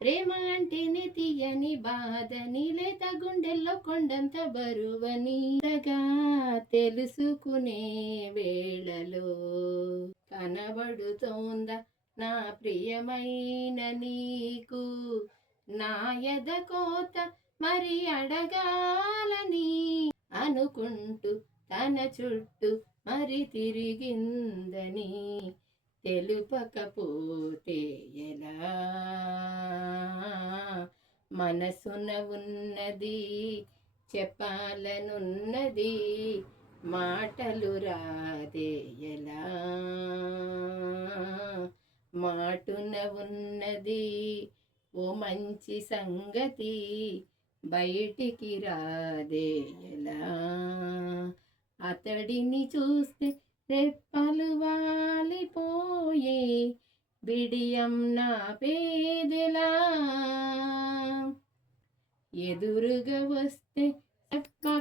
ప్రేమ అంటేనే తీయని బాధని లేత గుండెల్లో కొండంత బరువనిగా తెలుసుకునే వేళలో కనబడుతోందా నా ప్రియమైన నీకు నా ఎద కోత మరి అడగాలని అనుకుంటూ తన చుట్టూ మరి తిరిగిందని తెలుపకపోతే ఎలా మనసున ఉన్నది చెప్పాలనున్నది మాటలు రాదే ఎలా మాటున ఉన్నది ఓ మంచి సంగతి బయటికి రాదే ఎలా అతడిని చూస్తే రెప్పలు వాలిపోయే బిడియం నా పేదెలా ఎదురుగా వస్తే చెప్పకాగిపోయే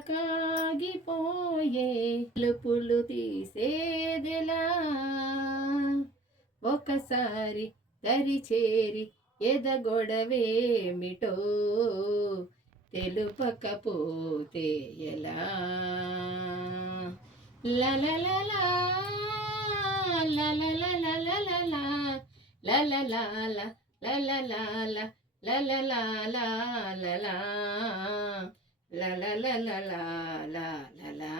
తలుపులు తీసేదెలా ఒకసారి దరిచేరి ఎదగొడవేమిటో తెలుపకపోతే ఎలా లలలలా లలలలలలలా లలలాల లలలాల లలలాల లలలలలా